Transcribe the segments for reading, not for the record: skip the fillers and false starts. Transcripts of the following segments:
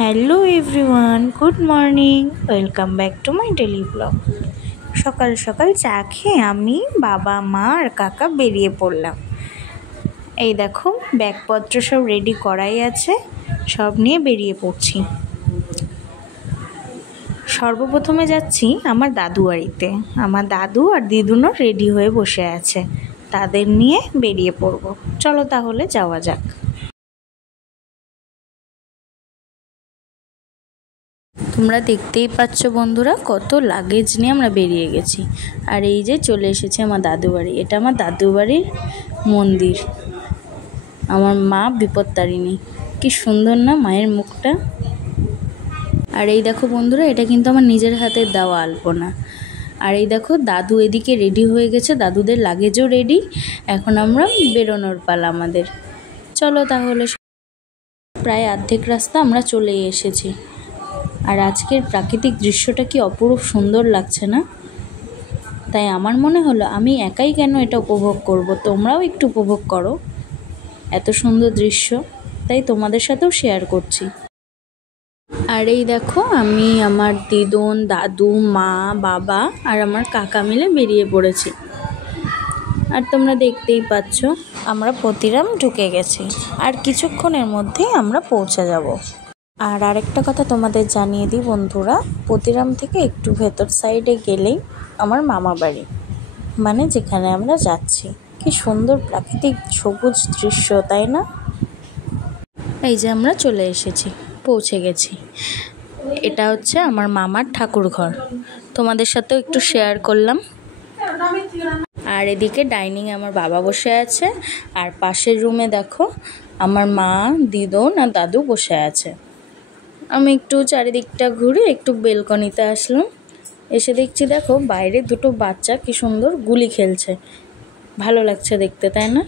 Hello everyone, good morning, welcome back to my daily blog. সকাল সকাল চা খেয়ে আমি, বাবা, মা আর কাকা বেরিয়ে পড়লাম। এই দেখো ব্যাগপত্র সব রেডি করাই আছে, সব নিয়ে বেরিয়ে পড়ছি। সর্বপ্রথমে যাচ্ছি আমার দাদু বাড়িতে। আমার দাদু আর দিদুনও রেডি হয়ে বসে আছে, তাদের নিয়ে বেরিয়ে পড়বো। চলো তাহলে যাওয়া যাক। তোমরা দেখতেই পাচ্ছ বন্ধুরা, কত লাগেজ নিয়ে আমরা বেরিয়ে গেছি। আর এই যে চলে এসেছে আমার দাদু বাড়ি। এটা আমার দাদু বাড়ির মন্দির, আমার মা বিপত্তারিণী। কি সুন্দর না মায়ের মুখটা। আর এই দেখো বন্ধুরা, এটা কিন্তু আমার নিজের হাতের দেওয়া আলপনা। আর এই দেখো দাদু এদিকে রেডি হয়ে গেছে, দাদুদের লাগেজও রেডি। এখন আমরা বেরোনোর পালা আমাদের। চলো তাহলে। প্রায় অর্ধেক রাস্তা আমরা চলে এসেছি। আর আজকের প্রাকৃতিক দৃশ্যটা কি অপরূপ সুন্দর লাগছে না? তাই আমার মনে হলো আমি একাই কেন এটা উপভোগ করব, তোমরাও একটু উপভোগ করো এত সুন্দর দৃশ্য, তাই তোমাদের সাথেও শেয়ার করছি। আর এই দেখো আমি, আমার দিদুন, দাদু, মা, বাবা আর আমার কাকা মিলে বেরিয়ে পড়েছি। আর তোমরা দেখতেই পাচ্ছ আমরা প্রতিরাম ঢুকে গেছি, আর কিছুক্ষণের মধ্যেই আমরা পৌঁছে যাব। আর আরেকটা কথা তোমাদের জানিয়ে দিই বন্ধুরা, প্রতিরাম থেকে একটু ভেতর সাইডে গেলেই আমার মামা বাড়ি, মানে যেখানে আমরা যাচ্ছি। কি সুন্দর প্রাকৃতিক সবুজ দৃশ্য, তাই না? এই যে আমরা চলে এসেছি, পৌঁছে গেছি। এটা হচ্ছে আমার মামার ঠাকুর ঘর, তোমাদের সাথেও একটু শেয়ার করলাম। আর এদিকে ডাইনিংয়ে আমার বাবা বসে আছে, আর পাশের রুমে দেখো আমার মা, দিদুন আর দাদু বসে আছে। আমি একটু চারিদিকটা ঘুরে একটু বেলকনিতে আসলাম। এসে দেখছি দেখো বাইরে দুটো বাচ্চা কি সুন্দর গুলি খেলছে, ভালো লাগছে দেখতে, তাই না?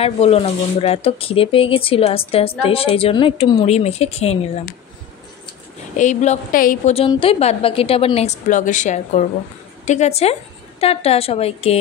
আর বলো না বন্ধুরা, এত খিদে পেয়ে গেছিলো আস্তে আস্তে, সেই জন্য একটু মুড়ি মেখে খেয়ে নিলাম। এই ব্লগটা এই পর্যন্তই, বাদ বাকিটা আবার নেক্সট ব্লগে শেয়ার করব। ঠিক আছে, টাটা সবাইকে।